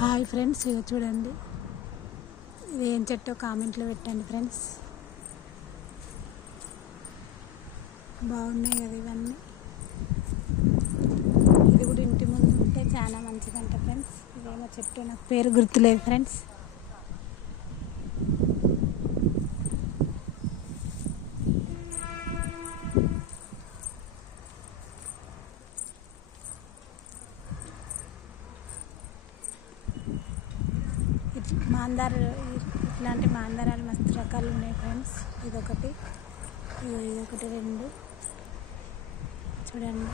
Hi friends, ఇక చూడండి ఇది ఏం చెట్టో కామెంట్లో పెట్టండి ఫ్రెండ్స్. బాగున్నాయి కదా ఇవన్నీ. ఇది కూడా ఇంటి ముందు ఉంటే చాలా మంచిదంట ఫ్రెండ్స్. ఇదేమో చెట్టు నాకు పేరు గుర్తులేదు ఫ్రెండ్స్. ఇట్లాంటి మాందారాలు మస్తు రకాలు ఉన్నాయి ఫ్రెండ్స్. ఇదొకటి రెండు చూడండి.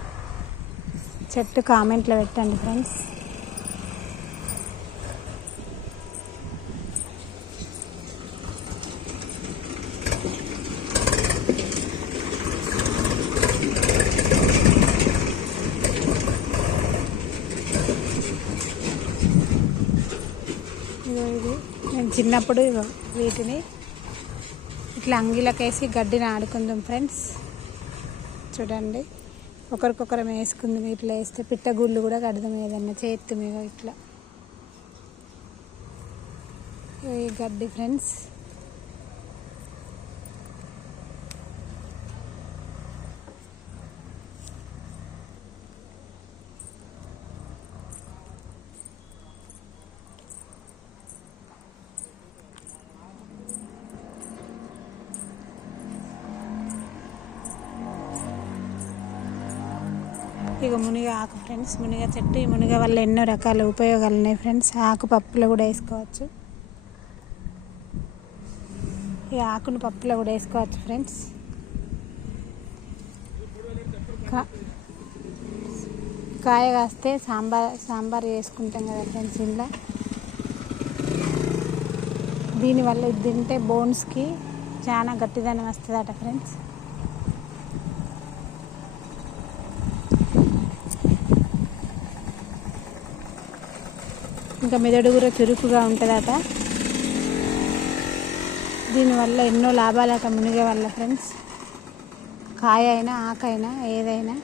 చెట్టు కామెంట్లో పెట్టండి ఫ్రెండ్స్. ఇది నేను చిన్నప్పుడు వీటిని ఇట్లా అంగిలకేసి గడ్డిని ఆడుకుందాం ఫ్రెండ్స్. చూడండి, ఒకరికొకరం వేసుకుందాం. ఇట్లా వేస్తే పిట్టగుళ్ళు కూడా కడదాం, ఏదన్నా చేత్తు మీద ఇట్లా. ఈ గడ్డి ఫ్రెండ్స్. ఇక మునిగ ఆకు ఫ్రెండ్స్. మునిగ చెట్టు. ఈ మునిగ వల్ల ఎన్నో రకాల ఉపయోగాలు ఉన్నాయి ఫ్రెండ్స్. ఆకు పప్పులో కూడా వేసుకోవచ్చు. ఈ ఆకును పప్పులో కూడా వేసుకోవచ్చు ఫ్రెండ్స్. కాయ కాస్తే సాంబార్ చేసుకుంటాం కదా ఫ్రెండ్స్ ఇంట్లో. దీనివల్ల ఇది తింటే బోన్స్కి చాలా గట్టిదనం వస్తుందట ఫ్రెండ్స్. ఇంకా మెదడు కూడా చురుకుగా ఉంటుందట. దీనివల్ల ఎన్నో లాభాలట మునిగే వల్ల ఫ్రెండ్స్. కాయ అయినా ఆకైనా ఏదైనా.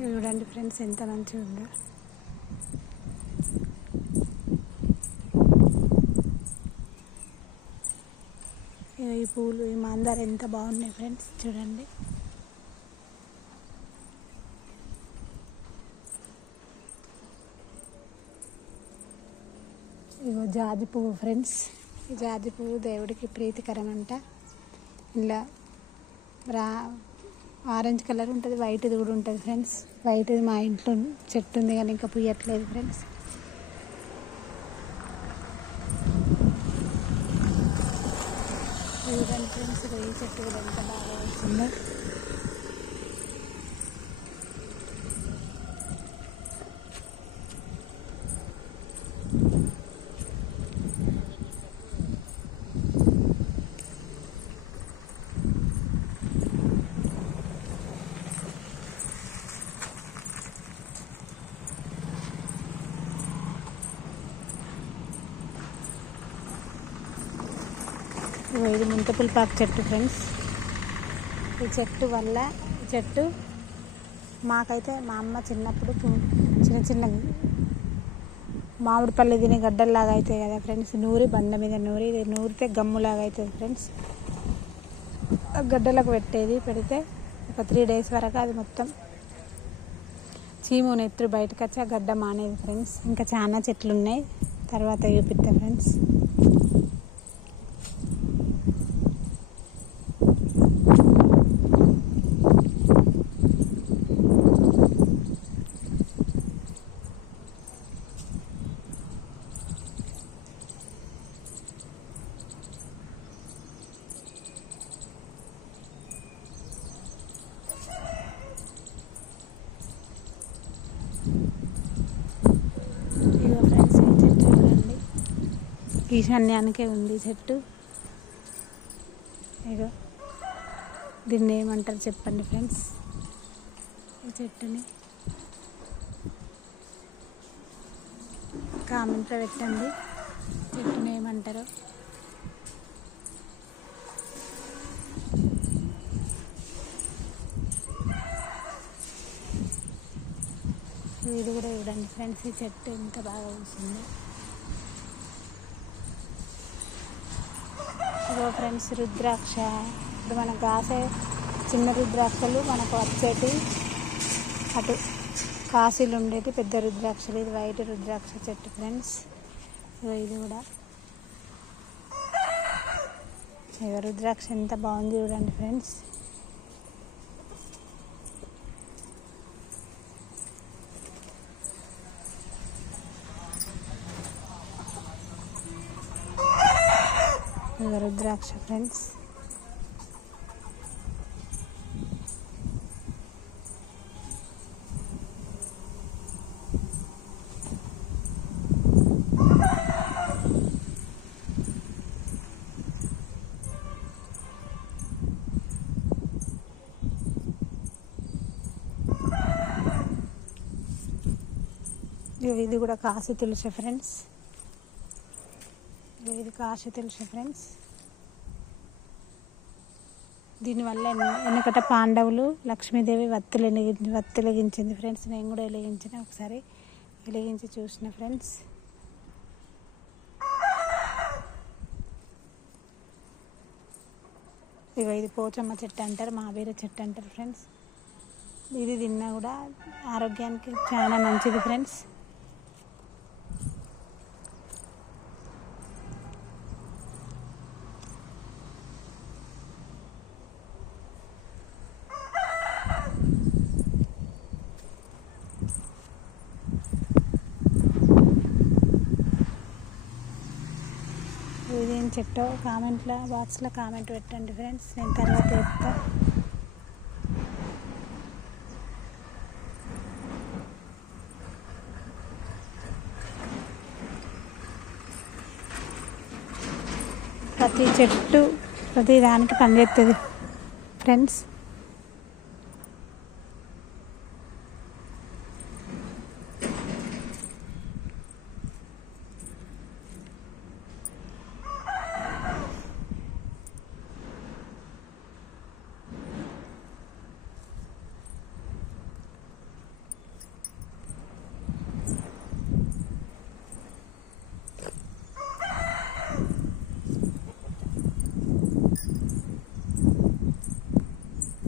చూడండి ఫ్రెండ్స్ ఎంత మంచిగా ఉందో. ఈ పూలు, ఈ మందార ఎంత బాగున్నాయి ఫ్రెండ్స్. చూడండి, ఇగో జాజి పువ్వు ఫ్రెండ్స్. ఈ జాజి పువ్వు దేవుడికి ప్రీతికరం అంట. ఇలా ఆరెంజ్ కలర్ ఉంటుంది, వైట్ది కూడా ఉంటుంది ఫ్రెండ్స్. వైట్ది మా ఇంట్లో చెట్టు ఉంది కానీ ఇంకా పుయ్యట్లేదు ఫ్రెండ్స్. చూడండి ఫ్రెండ్స్, ఈ చెట్టు కూడా ఎంత బాగా వచ్చిందో. ఇది ముంతపుల్పాకు చెట్టు ఫ్రెండ్స్. ఈ చెట్టు మాకైతే మా అమ్మ చిన్నప్పుడు చిన్న మామిడి పళ్ళు తినే గడ్డల్లాగా అవుతాయి కదా ఫ్రెండ్స్. బండ మీద ఇది నూరితే గమ్ములాగా అవుతుంది ఫ్రెండ్స్. గడ్డలకు పెడితే ఒక 3 days వరకు అది మొత్తం చీము నెత్తురు బయటకు వచ్చి ఆ గడ్డ మానేది ఫ్రెండ్స్. ఇంకా చాలా చెట్లు ఉన్నాయి, తర్వాత చూపిస్తా ఫ్రెండ్స్. ఈశాన్యానికే ఉంది చెట్టు. ఇగో దీన్ని ఏమంటారు చెప్పండి ఫ్రెండ్స్. ఈ చెట్టుని కామెంట్లో పెట్టండి చెట్టుని ఏమంటారో. ఇది కూడా చూడండి ఫ్రెండ్స్, ఈ చెట్టు ఎంత బాగా పూసింది. ఇదో ఫ్రెండ్స్ రుద్రాక్ష. ఇప్పుడు మనకు కాసే చిన్న రుద్రాక్షలు మనకు వచ్చేటి అటు కాశీలు ఉండేటి పెద్ద రుద్రాక్షలు. ఇది వైట్ రుద్రాక్ష చెట్టు ఫ్రెండ్స్. ఇది కూడా రుద్రాక్ష ఎంత బాగుంది చూడండి ఫ్రెండ్స్. రుద్రాక్ష ఫ్రెండ్స్. ఇది కూడా కాశీ తులసి ఫ్రెండ్స్. ఇది కాశీ తులసి ఫ్రెండ్స్. దీనివల్ల వెనకట పాండవులు లక్ష్మీదేవి వత్తి వెలిగించింది ఫ్రెండ్స్. నేను కూడా వెలిగించిన, ఒకసారి వెలిగించి చూసిన ఫ్రెండ్స్. ఇది పోచమ్మ చెట్టు అంటారు, మాబీర చెట్టు అంటారు ఫ్రెండ్స్. ఇది తిన్నా కూడా ఆరోగ్యానికి చాలా మంచిది ఫ్రెండ్స్. ఇదేం చెట్టో బాక్స్లో కామెంట్ పెట్టండి ఫ్రెండ్స్, నేను తర్వాత చెప్తా. ప్రతి చెట్టు ప్రతి దానికి పనిచేస్తుంది ఫ్రెండ్స్.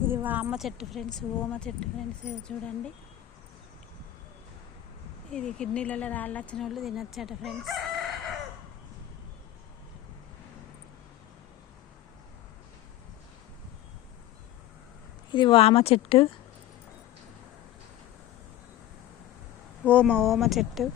ఇది వామ చెట్టు ఫ్రెండ్స్, ఓమ చెట్టు ఫ్రెండ్స్. ఇది చూడండి, ఇది కిడ్నీలలో రాళ్ళు వచ్చిన వాళ్ళు తినొచ్చట ఫ్రెండ్స్. ఇది వామ చెట్టు, ఓమ చెట్టు.